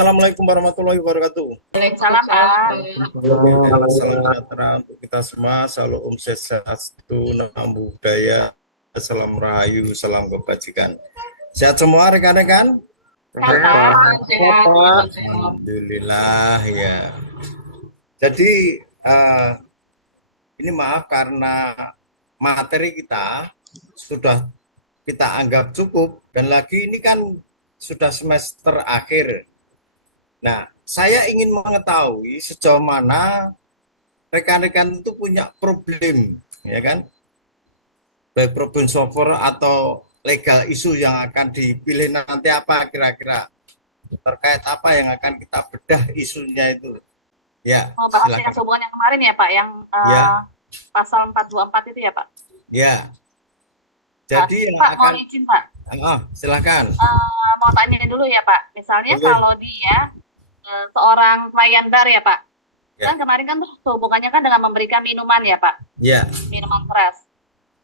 Assalamualaikum warahmatullahi wabarakatuh. Waalaikumsalam, Pak. Salam sejahtera untuk kita semua. Salam Om Swastiastu, Namo Buddhaya, salam rahayu, salam kebajikan. Sehat semua rekan-rekan? Sehat. Alhamdulillah ya. Jadi ini maaf karena materi kita sudah kita anggap cukup, dan lagi ini kan sudah semester akhir. Nah, saya ingin mengetahui sejauh mana rekan-rekan itu punya problem, ya kan? Baik problem solver atau legal isu yang akan dipilih nanti apa kira-kira, terkait apa yang akan kita bedah isunya itu. Ya, Mau bahas yang silakan. hubungan yang kemarin ya, Pak, yang Ya, pasal 424 itu ya, Pak. ya. Jadi yang Pak, akan, mohon izin, Pak. silakan. Mau tanya dulu ya, Pak. Misalnya Boleh. kalau dia seorang pelayan bar ya, Pak. Ya. Kan kemarin kan hubungannya kan dengan memberikan minuman ya, Pak. Ya, Minuman keras.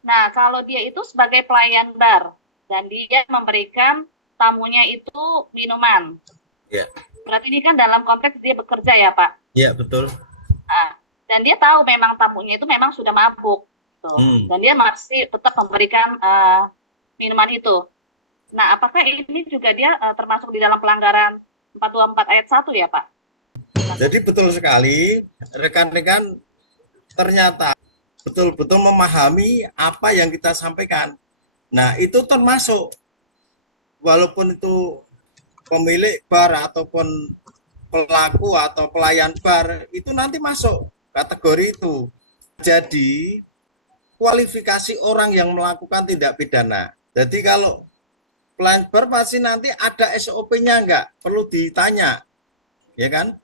Nah, kalau dia itu sebagai pelayan bar dan dia memberikan tamunya itu minuman. ya, Berarti ini kan dalam konteks dia bekerja ya, Pak. ya, betul. Nah, dan dia tahu memang tamunya itu memang sudah mabuk, dan dia masih tetap memberikan minuman itu. Nah, apakah ini juga dia termasuk di dalam pelanggaran 424 ayat 1 ya, Pak? Jadi betul sekali, rekan-rekan ternyata betul-betul memahami apa yang kita sampaikan. Nah, itu termasuk, walaupun itu pemilik bar ataupun pelaku atau pelayan bar, itu nanti masuk kategori itu. Jadi, kualifikasi orang yang melakukan tindak pidana. Jadi kalau pelayan bar pasti nanti ada SOP-nya, enggak? Perlu ditanya, ya kan?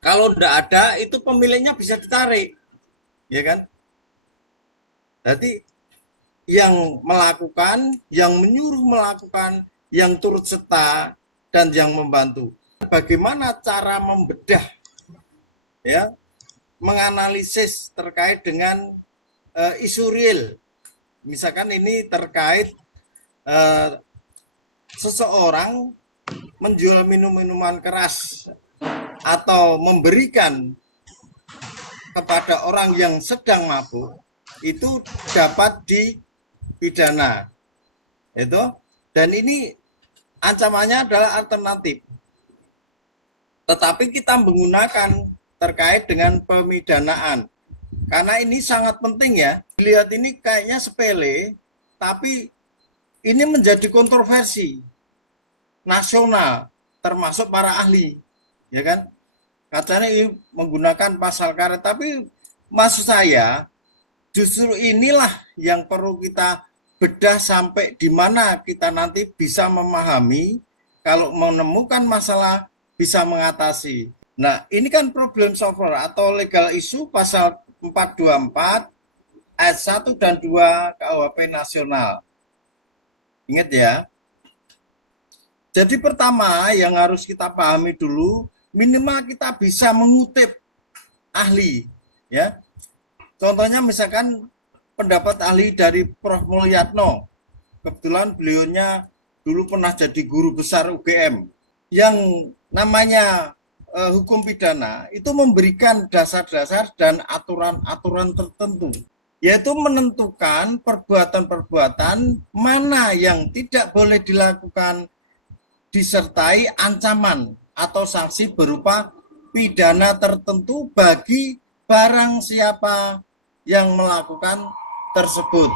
Kalau enggak ada, itu pemiliknya bisa ditarik, ya kan? Jadi yang melakukan, yang menyuruh melakukan, yang turut serta, dan yang membantu. Bagaimana cara membedah, ya, menganalisis terkait dengan isu real. Misalkan ini terkait seseorang menjual minuman keras atau memberikan kepada orang yang sedang mabuk, itu dapat dipidana, itu. Dan ini ancamannya adalah alternatif, tetapi kita menggunakan terkait dengan pemidanaan karena ini sangat penting ya. Lihat ini kayaknya sepele, tapi ini menjadi kontroversi nasional termasuk para ahli, ya kan? Katanya ini menggunakan pasal karet, tapi maksud saya justru inilah yang perlu kita bedah sampai di mana kita nanti bisa memahami, kalau menemukan masalah bisa mengatasi. Nah, ini kan problem solver atau legal issue pasal 424 ayat 1 dan 2 KUHP nasional. Ingat ya. Jadi pertama yang harus kita pahami dulu, minimal kita bisa mengutip ahli, ya. Contohnya misalkan pendapat ahli dari Prof. Mulyatno. Kebetulan beliaunya dulu pernah jadi guru besar UGM. Yang namanya hukum pidana itu memberikan dasar-dasar dan aturan-aturan tertentu, yaitu menentukan perbuatan-perbuatan mana yang tidak boleh dilakukan disertai ancaman atau sanksi berupa pidana tertentu bagi barang siapa yang melakukan tersebut.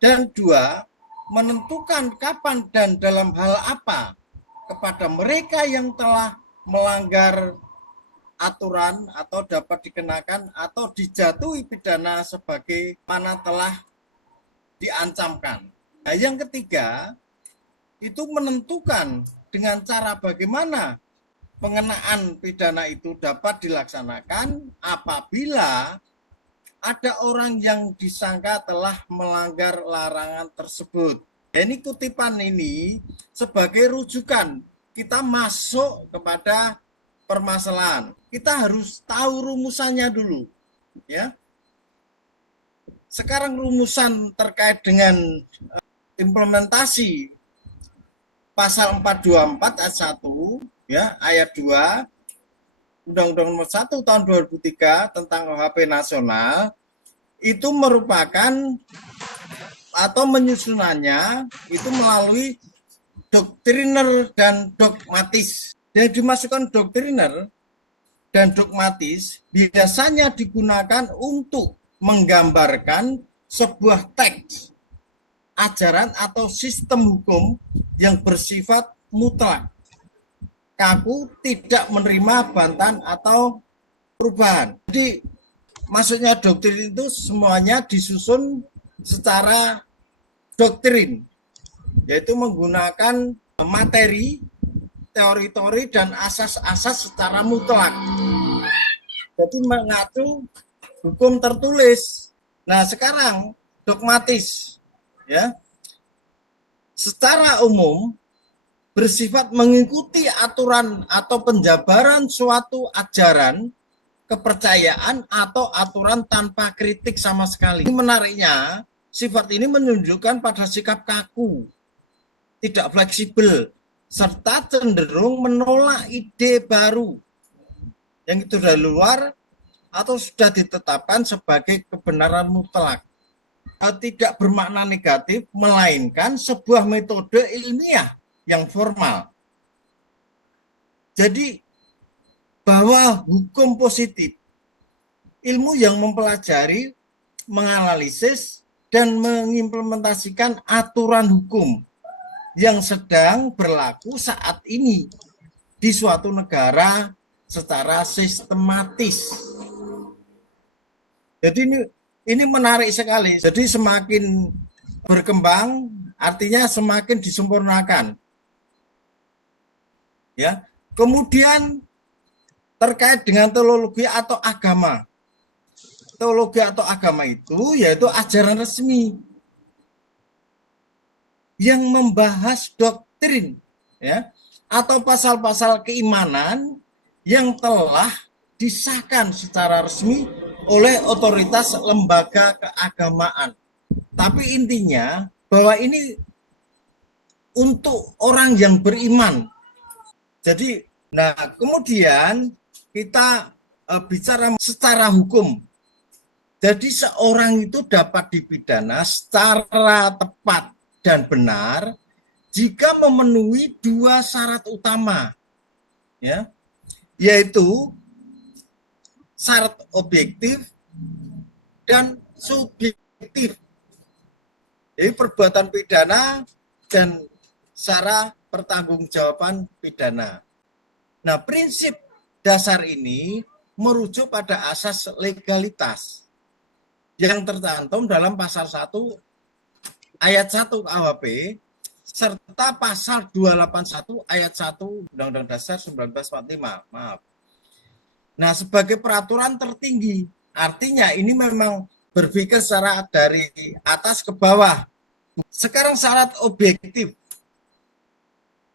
Dan dua, menentukan kapan dan dalam hal apa kepada mereka yang telah melanggar aturan atau dapat dikenakan atau dijatuhi pidana sebagai mana telah diancamkan. Nah, yang ketiga itu menentukan dengan cara bagaimana pengenaan pidana itu dapat dilaksanakan apabila ada orang yang disangka telah melanggar larangan tersebut. Ini kutipan ini sebagai rujukan kita masuk kepada permasalahan. Kita harus tahu rumusannya dulu, ya. Sekarang rumusan terkait dengan implementasi pasal 424 ayat 1 ya, ayat 2 Undang-Undang Nomor 1 Tahun 2003 tentang KUHP nasional itu merupakan atau menyusunannya itu melalui doktriner dan dogmatis. Yang dimasukkan doktriner dan dogmatis biasanya digunakan untuk menggambarkan sebuah teks, ajaran atau sistem hukum yang bersifat mutlak, kaku, tidak menerima bantahan atau perubahan. Jadi maksudnya doktrin itu semuanya disusun secara doktrin, yaitu menggunakan materi, teori-teori, dan asas-asas secara mutlak. Jadi mengacu hukum tertulis. Nah, sekarang dogmatis, ya, secara umum bersifat mengikuti aturan atau penjabaran suatu ajaran, kepercayaan, atau aturan tanpa kritik sama sekali. Ini menariknya, sifat ini menunjukkan pada sikap kaku, tidak fleksibel, serta cenderung menolak ide baru yang itu dari luar atau sudah ditetapkan sebagai kebenaran mutlak. Tidak bermakna negatif, melainkan sebuah metode ilmiah yang formal. Jadi bahwa hukum positif, ilmu yang mempelajari, menganalisis, dan mengimplementasikan aturan hukum yang sedang berlaku saat ini di suatu negara secara sistematis. Jadi ini menarik sekali. Jadi semakin berkembang, artinya semakin disempurnakan. Ya. Kemudian terkait dengan teologi atau agama. Teologi atau agama itu yaitu ajaran resmi yang membahas doktrin, ya, atau pasal-pasal keimanan yang telah disahkan secara resmi oleh otoritas lembaga keagamaan. Tapi intinya bahwa ini untuk orang yang beriman. Jadi, nah kemudian kita bicara secara hukum. Jadi seorang itu dapat dipidana secara tepat dan benar jika memenuhi dua syarat utama, ya, yaitu syarat objektif dan subjektif. Jadi perbuatan pidana dan syarat pertanggungjawaban pidana. Nah, prinsip dasar ini merujuk pada asas legalitas yang tercantum dalam pasal 1 ayat 1 KUHP serta pasal 281 ayat 1 Undang-Undang Dasar 1945. Maaf. Nah, sebagai peraturan tertinggi, artinya ini memang berpikir secara dari atas ke bawah. Sekarang syarat objektif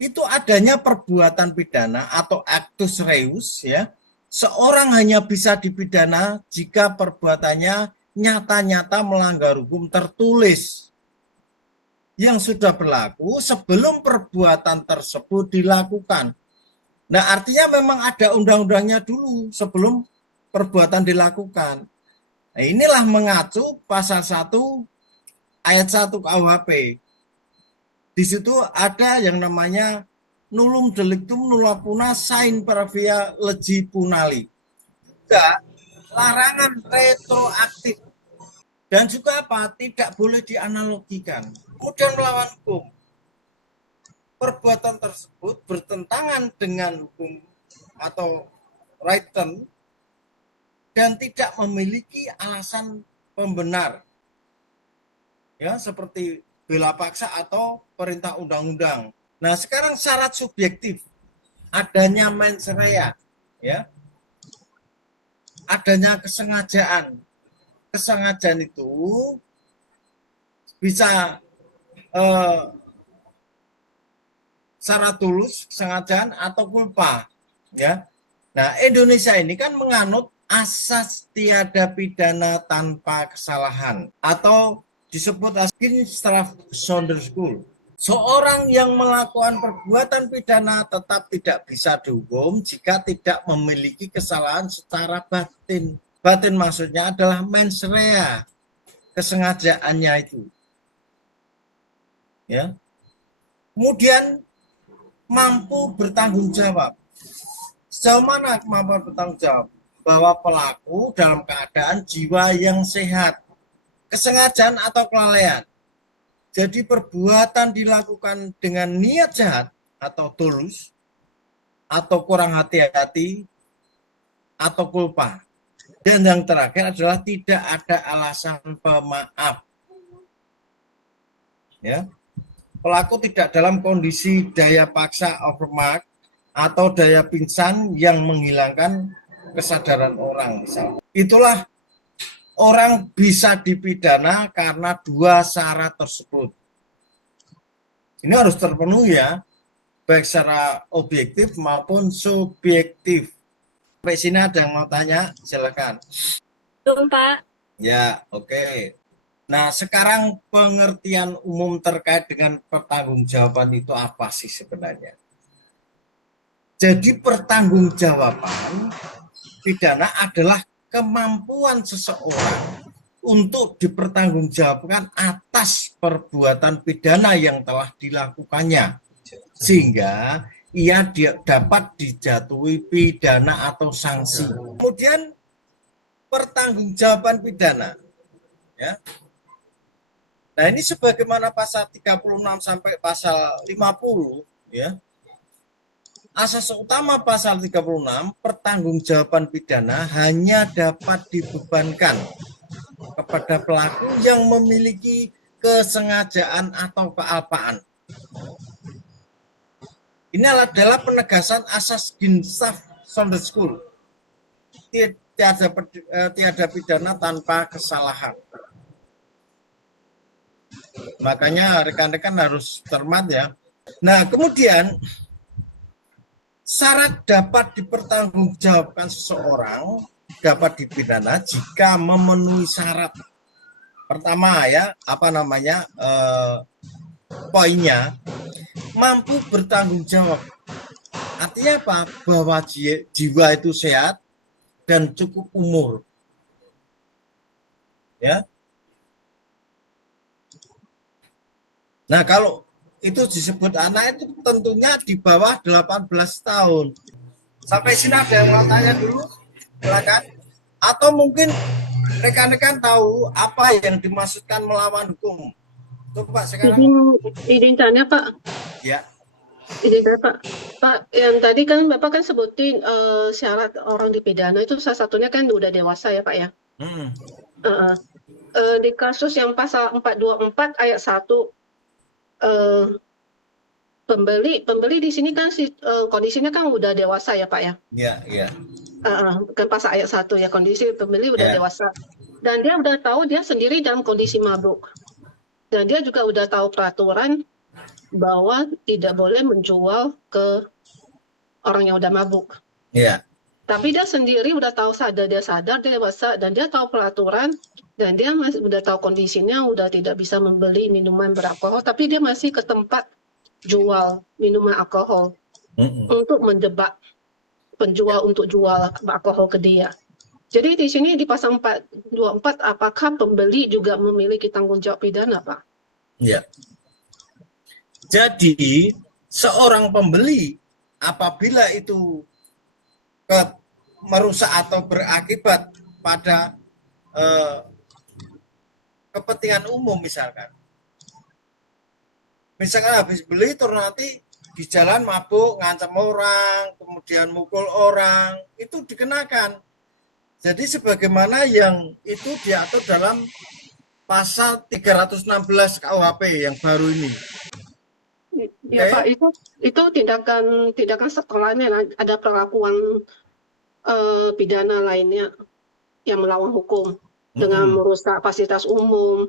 itu adanya perbuatan pidana atau actus reus, ya. Seorang hanya bisa dipidana jika perbuatannya nyata-nyata melanggar hukum tertulis yang sudah berlaku sebelum perbuatan tersebut dilakukan. Nah, artinya memang ada undang-undangnya dulu sebelum perbuatan dilakukan. Nah, inilah mengacu pasal 1 ayat 1 KUHP. Di situ ada yang namanya nullum delictum nulla puna sain pravia legi punali. Juga larangan retroaktif. Dan juga apa? Tidak boleh dianalogikan. Kemudian melawan hukum. Perbuatan tersebut bertentangan dengan hukum atau right turn dan tidak memiliki alasan pembenar. Ya, seperti bela paksa atau perintah undang-undang. Nah, sekarang syarat subjektif adanya mens rea, ya. Adanya kesengajaan. Kesengajaan itu bisa secara tulus, kesengajaan atau culpa, ya. Nah, Indonesia ini kan menganut asas tiada pidana tanpa kesalahan atau disebut as Kinstraf Sonder School. Seorang yang melakukan perbuatan pidana tetap tidak bisa dihukum jika tidak memiliki kesalahan secara batin. Batin maksudnya adalah mens rea, kesengajaannya itu. Ya. Kemudian mampu bertanggung jawab. Sejauh mana kemampuan bertanggung jawab? Bahwa pelaku dalam keadaan jiwa yang sehat, kesengajaan atau kelalaian. Jadi perbuatan dilakukan dengan niat jahat atau tulus, atau kurang hati-hati, atau kulpa. Dan yang terakhir adalah tidak ada alasan pemaaf. Ya. Pelaku tidak dalam kondisi daya paksa overmark atau daya pingsan yang menghilangkan kesadaran orang. Misalnya. Itulah orang bisa dipidana karena dua syarat tersebut. Ini harus terpenuhi ya, baik secara objektif maupun subjektif. Sampai sini ada yang mau tanya? Silakan. Belum, Pak. Ya, oke. Nah, sekarang pengertian umum terkait dengan pertanggungjawaban itu apa sih sebenarnya? Jadi pertanggungjawaban pidana adalah kemampuan seseorang untuk dipertanggungjawabkan atas perbuatan pidana yang telah dilakukannya, sehingga ia dapat dijatuhi pidana atau sanksi. Kemudian pertanggungjawaban pidana, ya. Nah ini sebagaimana pasal 36 sampai pasal 50, ya. Asas utama pasal 36, pertanggungjawaban pidana hanya dapat dibebankan kepada pelaku yang memiliki kesengajaan atau kealpaan. Ini adalah penegasan asas Ginzburg Sunday School. Tiada pidana tanpa kesalahan. Makanya rekan-rekan harus cermat ya. Nah, kemudian syarat dapat dipertanggungjawabkan seseorang dapat dipidana jika memenuhi syarat. Pertama ya, poinnya mampu bertanggung jawab. Artinya apa? Bahwa jiwa itu sehat dan cukup umur. Ya. Nah, kalau itu disebut anak itu tentunya di bawah 18 tahun. Sampai sini ada yang mau tanya dulu? Silakan. Atau mungkin rekan-rekan tahu apa yang dimaksudkan melawan hukum? Coba sekarang. Izin tanya, Pak. Ya. Izin tanya, Pak. Pak, yang tadi kan Bapak kan sebutin syarat orang dipidana itu salah satunya kan udah dewasa ya, Pak ya? Di kasus yang pasal 424 ayat 1 pembeli di sini kan kondisinya kan udah dewasa ya Pak ya? Iya. Kan pasal ayat 1 ya, kondisi pembeli udah dewasa. Dan dia udah tahu dia sendiri dalam kondisi mabuk. Dan dia juga udah tahu peraturan bahwa tidak boleh menjual ke orang yang udah mabuk. Iya. Tapi dia sendiri udah tahu dia sadar dewasa dan dia tahu peraturan dan dia masih udah tahu kondisinya udah tidak bisa membeli minuman beralkohol, tapi dia masih ke tempat jual minuman alkohol untuk menjebak penjual untuk jual alkohol ke dia. Jadi di sini di pasal 424 apakah pembeli juga memiliki tanggung jawab pidana, Pak? Iya. Jadi seorang pembeli apabila itu merusak atau berakibat pada kepentingan umum misalkan habis beli terus nanti di jalan mabuk, ngancam orang, kemudian mukul orang, itu dikenakan. Jadi sebagaimana yang itu diatur dalam pasal 316 KUHP yang baru ini. Ya Pak, itu tindakan setelahnya ada perlakuan pidana lainnya yang melawan hukum dengan merusak fasilitas umum.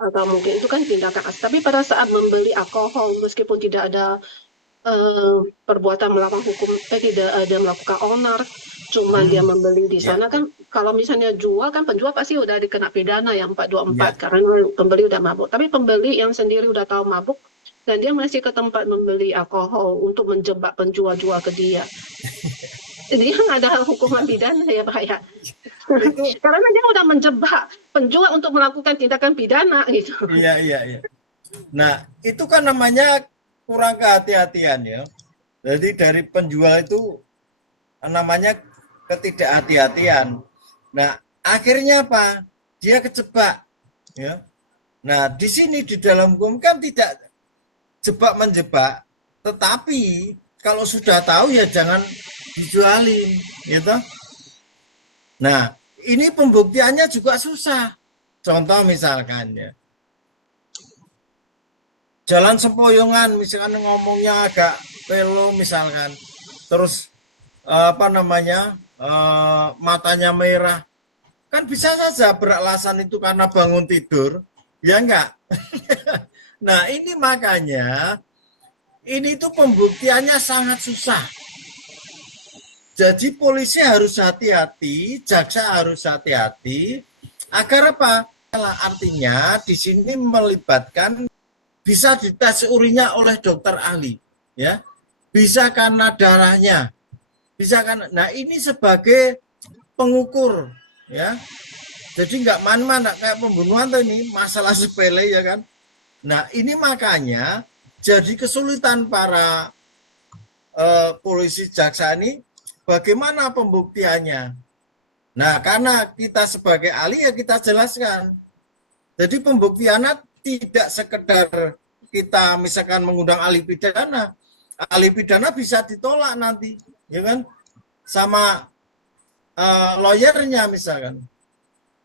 Atau mungkin itu kan tindakan asli. Tapi pada saat membeli alkohol, meskipun tidak ada perbuatan melawan hukum, tidak ada melakukan onar, cuma dia membeli di sana kan, kalau misalnya jual kan penjual pasti udah dikena pidana yang 424 karena pembeli udah mabuk. Tapi pembeli yang sendiri udah tahu mabuk, dan dia masih ke tempat membeli alkohol untuk menjebak penjual-jual ke dia. Jadi ada hukuman pidana ya Pak ya. Karena dia udah menjebak penjual untuk melakukan tindakan pidana gitu. Iya. Nah, itu kan namanya kurang kehati-hatian ya. Jadi dari penjual itu namanya ketidakhati-hatian. Nah, akhirnya apa? Dia kejebak ya. Nah, di sini di dalam hukum kan tidak jebak menjebak, tetapi kalau sudah tahu ya jangan dijualin gitu. Nah, ini pembuktiannya juga susah. Contoh misalkan ya, jalan sempoyongan misalkan ngomongnya agak pelo misalkan, terus matanya merah, kan bisa saja beralasan itu karena bangun tidur, ya enggak? Nah, ini makanya ini tuh pembuktiannya sangat susah. Jadi polisi harus hati-hati, jaksa harus hati-hati agar apa? Artinya di sini melibatkan bisa dites urinnya oleh dokter ahli, ya. Bisa karena darahnya. Bisa karena. Nah, ini sebagai pengukur, ya. Jadi nggak mana-mana kayak pembunuhan tuh ini masalah sepele ya kan. Nah, ini makanya jadi kesulitan para polisi jaksa ini bagaimana pembuktiannya. Nah, karena kita sebagai ahli ya kita jelaskan. Jadi pembuktiannya tidak sekedar kita misalkan mengundang ahli pidana. Ahli pidana bisa ditolak nanti, ya kan? Sama lawyernya misalkan.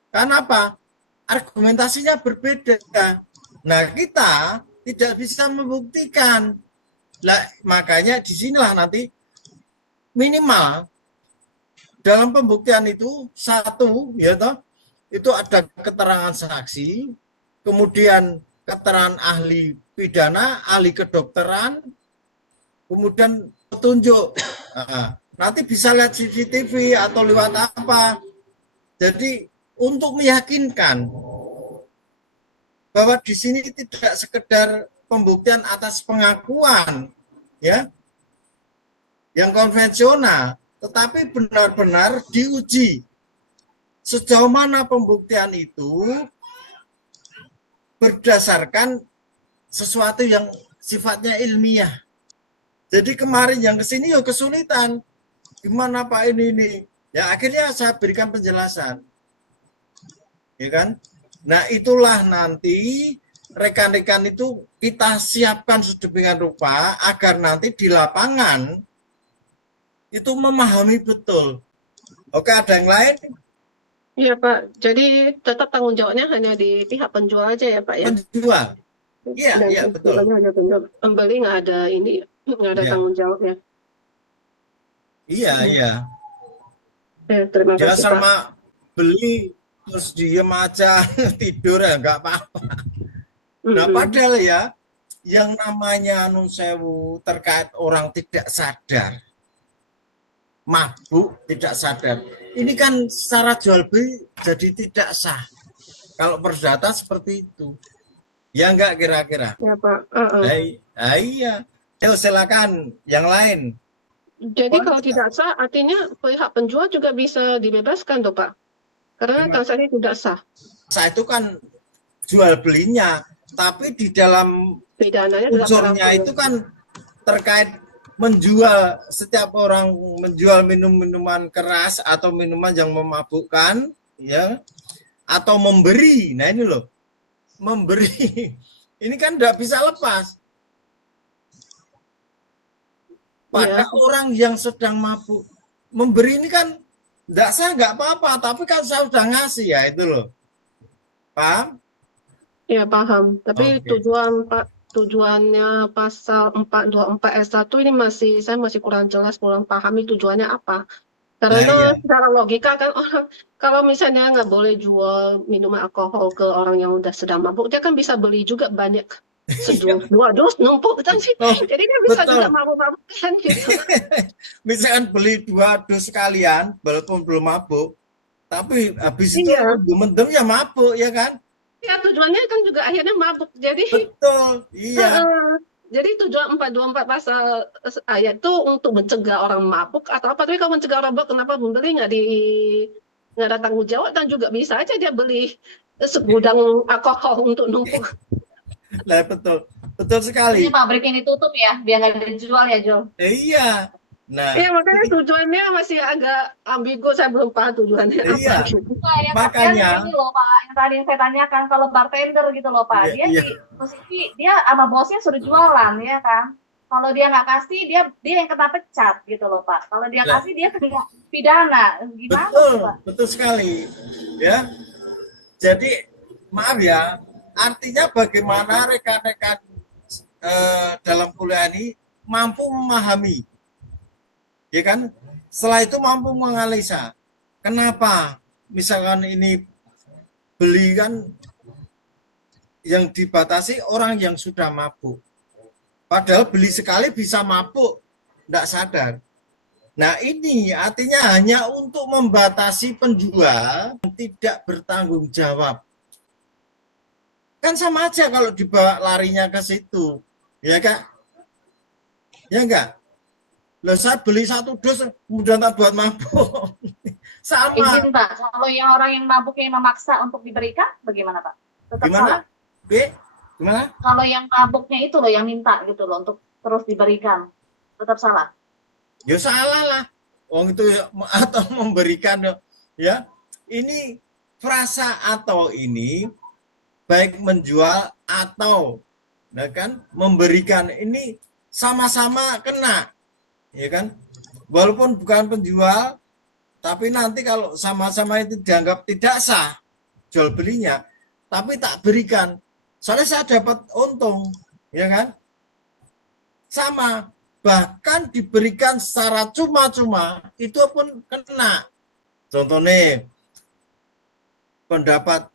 Kenapa? Argumentasinya berbeda. Nah, kita tidak bisa membuktikan. Lah, makanya disinilah nanti minimal dalam pembuktian itu satu, ya toh, itu ada keterangan saksi, kemudian keterangan ahli pidana, ahli kedokteran, kemudian petunjuk. Nanti bisa lihat CCTV atau lewat apa. Jadi untuk meyakinkan bahwa di sini tidak sekedar pembuktian atas pengakuan, ya, yang konvensional, tetapi benar-benar diuji sejauh mana pembuktian itu berdasarkan sesuatu yang sifatnya ilmiah. Jadi kemarin yang kesini ya kesulitan, gimana Pak ini? Ya akhirnya saya berikan penjelasan, ya kan? Nah itulah nanti rekan-rekan itu kita siapkan sedemikian rupa agar nanti di lapangan itu memahami betul. Oke, ada yang lain? Iya Pak, jadi tetap tanggung jawabnya hanya di pihak penjual aja ya Pak ya? Penjual. Iya, betul. Pembeli nggak ada ini, nggak ada tanggung jawab ya? Iya. Terima Dia kasih sama Pak. beli terus diem aja tidur ya nggak apa-apa. Nah padahal ya yang namanya nun sewu terkait orang tidak sadar, mabuk tidak sadar, ini kan secara jual beli jadi tidak sah kalau perdata seperti itu, ya enggak kira-kira? Ya Pak. Iya. Silakan yang lain. Jadi kalau tidak sah artinya pihak penjual juga bisa dibebaskan toh Pak? Karena transaksi tidak sah. Sah itu kan jual belinya, tapi di dalam unsurnya itu kan terkait menjual, setiap orang menjual minuman keras atau minuman yang memabukkan, ya, atau memberi. Nah ini loh, memberi ini kan tidak bisa lepas pada orang yang sedang mabuk. Memberi ini kan tidak sah, nggak apa-apa, tapi kan saya sudah ngasih, ya itu loh, paham? Ya paham, tapi tujuannya pasal 424 S1 ini saya masih kurang jelas, kurang pahami tujuannya apa. Karena secara logika kan orang kalau misalnya nggak boleh jual minuman alkohol ke orang yang udah sedang mabuk, dia kan bisa beli juga banyak, dua dus numpuk kan sih. Jadi dia bisa juga mabuk-mabukan gitu. Misalkan beli 2 dus sekalian walaupun belum mabuk, tapi habis itu mendem ya mabuk, ya kan? Ya tujuannya kan juga akhirnya mabuk. Jadi Betul, iya. jadi tujuan 424 pasal ayat itu untuk mencegah orang mabuk atau apa? Tapi kalau mencegah orang mabuk, kenapa membeli nggak ada tanggung jawab, dan juga bisa aja dia beli segudang alkohol untuk numpuk. Lah betul, betul sekali. Ini pabriknya ditutup ya, biar nggak dijual ya, Jul. Iya. Nah, Iya, makanya tujuannya masih agak ambigu, saya belum paham tujuannya iya. apa. Nah, yang Makanya. ini loh Pak, yang tadi saya tanyakan, kalau bartender gitu loh Pak, dia Iya. di posisi dia sama bosnya suruh jualan ya kan. Kalau dia nggak kasih, dia yang kena pecat gitu loh Pak. Kalau dia Lah. kasih, dia kena pidana. Gimana Betul, tuh, Pak? betul sekali. Ya. Jadi maaf ya, artinya bagaimana rekan-rekan dalam kuliah ini mampu memahami, ya kan? Setelah itu mampu menganalisa. Kenapa? Misalkan ini beli kan yang dibatasi orang yang sudah mabuk. Padahal beli sekali bisa mabuk, tidak sadar. Nah ini artinya hanya untuk membatasi penjual yang tidak bertanggung jawab. Kan sama aja kalau dibawa larinya ke situ, ya Kak? Ya enggak? Loh saya beli 1 dus, kemudian tak buat mabuk. Sama. Izin Pak, kalau yang orang yang mabuknya memaksa untuk diberikan, bagaimana Pak? Tetap Gimana? salah. B? Gimana? Kalau yang mabuknya itu loh yang minta gitu loh untuk terus diberikan, tetap salah. Ya salah lah. Wong itu ya, atau memberikan ya. Ini frasa atau ini baik menjual atau nah kan memberikan ini sama-sama kena. Ya kan? Walaupun bukan penjual, tapi nanti kalau sama-sama itu dianggap tidak sah jual belinya, tapi tak berikan. Soalnya saya dapat untung, ya kan? Sama, bahkan diberikan secara cuma-cuma, itu pun kena. Contohnya, pendapat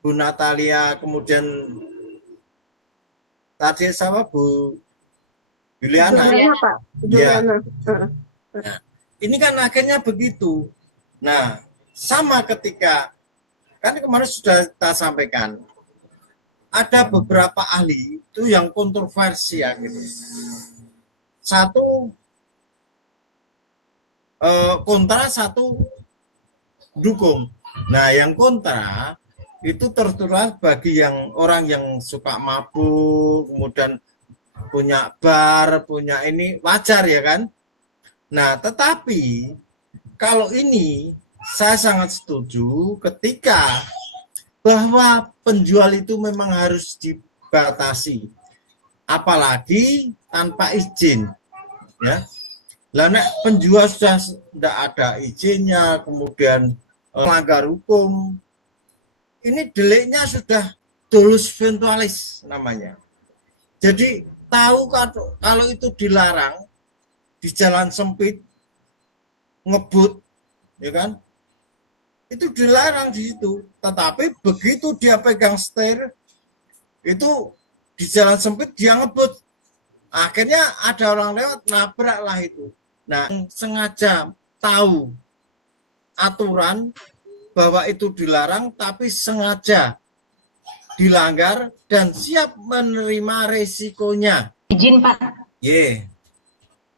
Bu Natalia, kemudian tadi sama Bu Juliana. Pak. Juliana. Nah, ini kan akhirnya begitu. Nah, sama ketika kan kemarin sudah kita sampaikan ada beberapa ahli itu yang kontroversi ya gitu. Satu kontra, satu dukung. Nah, yang kontra itu tertular bagi yang orang yang suka mabuk, kemudian punya bar, punya ini wajar ya kan. Nah, tetapi kalau ini saya sangat setuju ketika bahwa penjual itu memang harus dibatasi, apalagi tanpa izin, ya. Lah nek penjual sudah tidak ada izinnya, kemudian melanggar hukum, ini deliknya sudah dolus eventualis namanya. Jadi tahu kalau itu dilarang di jalan sempit ngebut, ya kan? Itu dilarang di situ. Tetapi begitu dia pegang setir, itu di jalan sempit dia ngebut. Akhirnya ada orang lewat, nabrak lah itu. Nah, sengaja tahu aturan bahwa itu dilarang, tapi sengaja dilanggar dan siap menerima resikonya. Izin Pak. Yeah.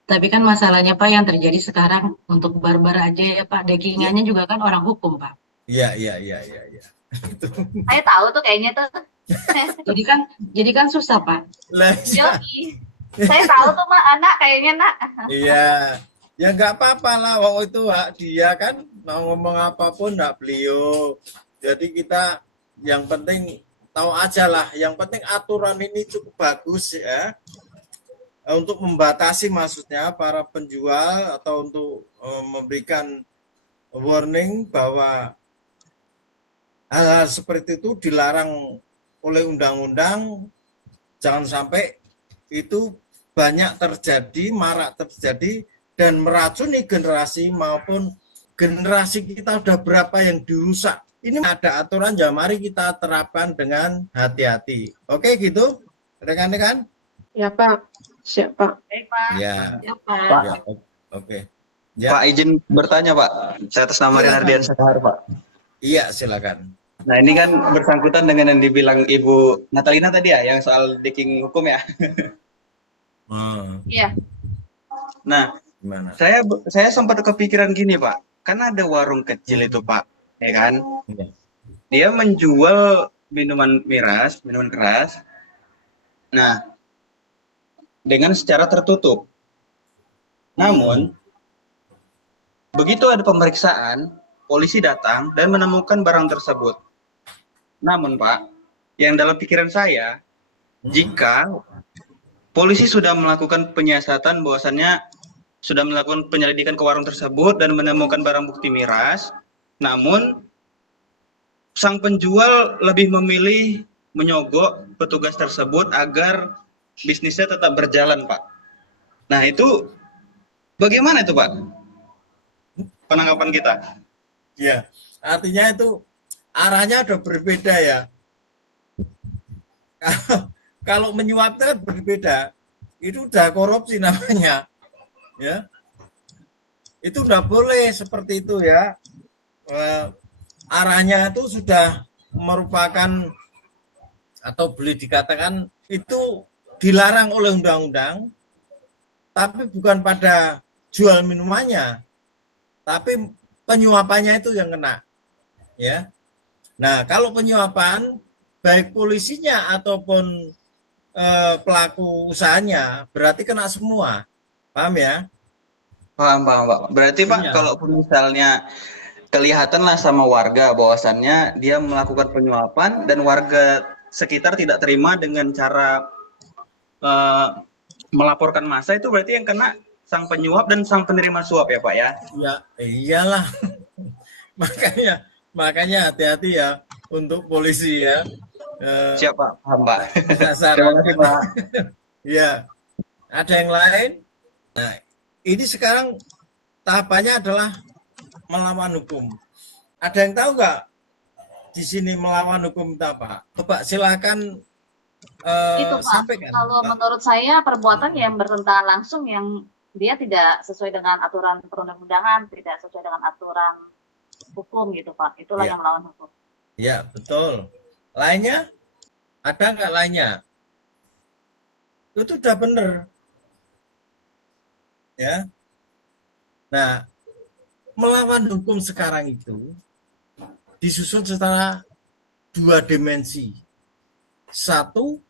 Tapi kan masalahnya Pak yang terjadi sekarang untuk barbar aja ya Pak, dagingannya juga kan orang hukum Pak. Iya. Saya tahu tuh kayaknya tuh. Jadi kan susah Pak. Yogi. Saya tahu tuh Mak, anak kayaknya nak. Iya, ya nggak apa-apa lah, waktu itu hak dia kan, mau ngomong apapun hak beliau. Jadi kita yang penting tahu aja lah, yang penting aturan ini cukup bagus ya. Untuk membatasi maksudnya para penjual atau untuk memberikan warning bahwa hal-hal seperti itu dilarang oleh undang-undang, jangan sampai itu banyak terjadi, marak terjadi dan meracuni generasi maupun generasi kita udah berapa yang dirusak. Ini ada aturan ya, mari kita terapkan dengan hati-hati. Oke gitu, rekan-rekan? Ya Pak. Siap Pak. Baik Pak. Ya. Ya Pak. Ya, oke. Ya. Pak izin bertanya Pak, saya atas nama Rian Ardian Sekar Pak. Iya, silakan. Nah, ini kan bersangkutan dengan yang dibilang Ibu Natalina tadi ya, yang soal deking hukum ya. Iya. Nah, Gimana? saya sempat kepikiran gini, Pak. Kan ada warung kecil itu, Pak, ya kan? Iya. Dia menjual minuman miras, minuman keras. Nah, dengan secara tertutup. Namun, begitu ada pemeriksaan, polisi datang dan menemukan barang tersebut. Namun, Pak, yang dalam pikiran saya, jika polisi sudah melakukan penyiasatan bahwasannya sudah melakukan penyelidikan ke warung tersebut dan menemukan barang bukti miras, namun sang penjual lebih memilih menyogok petugas tersebut agar bisnisnya tetap berjalan, Pak. Nah, itu bagaimana itu, Pak? Penanggapan kita. Ya, artinya itu arahnya udah berbeda ya. Kalau menyuap itu kan berbeda. Itu udah korupsi namanya. Ya. Itu udah boleh seperti itu ya. Arahnya itu sudah merupakan atau boleh dikatakan itu dilarang oleh undang-undang, tapi bukan pada jual minumannya, tapi penyuapannya itu yang kena, ya. Nah, kalau penyuapan baik polisinya ataupun pelaku usahanya berarti kena semua, paham ya? Paham, Pak. Berarti, Pak, Iya. kalau misalnya kelihatan lah sama warga bahwasannya dia melakukan penyuapan dan warga sekitar tidak terima dengan cara melaporkan massa, itu berarti yang kena sang penyuap dan sang penerima suap ya, Pak ya? Ya, iyalah. makanya hati-hati ya untuk polisi ya. Siap, Pak. Paham, Pak. Terima kasih, Pak. Ya, ada yang lain? Nah, ini sekarang tahapannya adalah melawan hukum. Ada yang tahu nggak di sini melawan hukum itu apa? Coba silakan Itu Pak, sampaikan. kalau menurut saya perbuatan yang bertentangan langsung yang dia tidak sesuai dengan aturan perundang-undangan, tidak sesuai dengan aturan hukum gitu Pak. Itulah Ya. yang melawan hukum. Ya, betul. Lainnya? Ada nggak lainnya? Itu udah bener. Ya. Nah, melawan hukum sekarang itu disusun secara dua dimensi. Satu,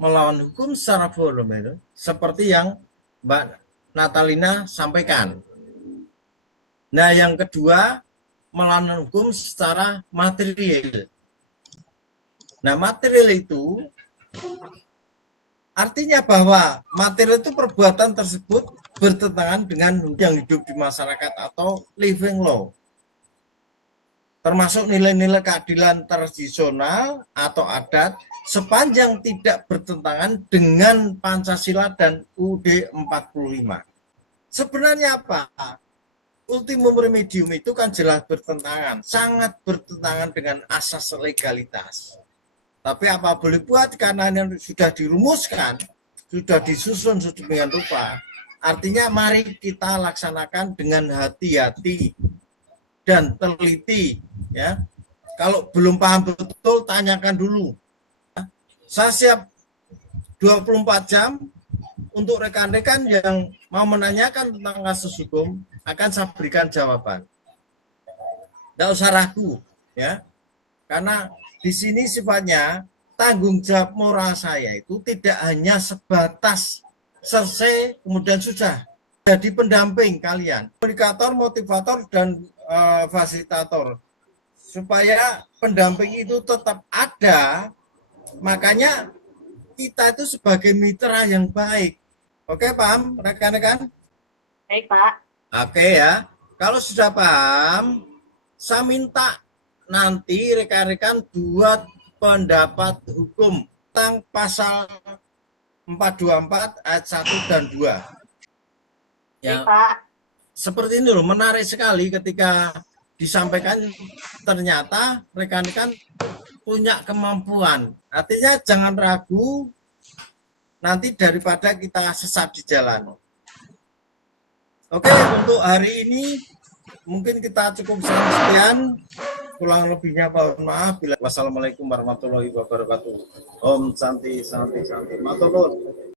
melawan hukum secara volume, seperti yang Mbak Natalina sampaikan. Nah, yang kedua, melawan hukum secara material. Nah, material itu artinya bahwa material itu perbuatan tersebut bertentangan dengan yang hidup di masyarakat atau living law. Termasuk nilai-nilai keadilan tradisional atau adat sepanjang tidak bertentangan dengan Pancasila dan UUD 45. Sebenarnya apa? Ultimum remedium itu kan jelas bertentangan, sangat bertentangan dengan asas legalitas. Tapi apa boleh buat karena yang sudah dirumuskan, sudah disusun sedemikian rupa. Artinya mari kita laksanakan dengan hati-hati dan teliti ya. Kalau belum paham betul tanyakan dulu. Saya siap 24 jam untuk rekan-rekan yang mau menanyakan tentang kasus hukum akan saya berikan jawaban. Tidak usah ragu ya. Karena di sini sifatnya tanggung jawab moral saya itu tidak hanya sebatas selesai kemudian sudah jadi pendamping kalian, komunikator, motivator dan fasilitator supaya pendamping itu tetap ada. Makanya kita itu sebagai mitra yang baik. Oke, paham rekan-rekan? Baik Pak. Oke ya. Kalau sudah paham, saya minta nanti rekan-rekan buat pendapat hukum tentang pasal 424 ayat 1 dan 2. Ya, Baik Pak. seperti ini loh, menarik sekali ketika disampaikan ternyata rekan-rekan punya kemampuan. Artinya jangan ragu nanti daripada kita sesat di jalan. Oke, untuk hari ini mungkin kita cukup sekian. Kurang lebihnya mohon maaf. Wassalamualaikum warahmatullahi wabarakatuh. Om Santi Santi Santi. Matur nuwun.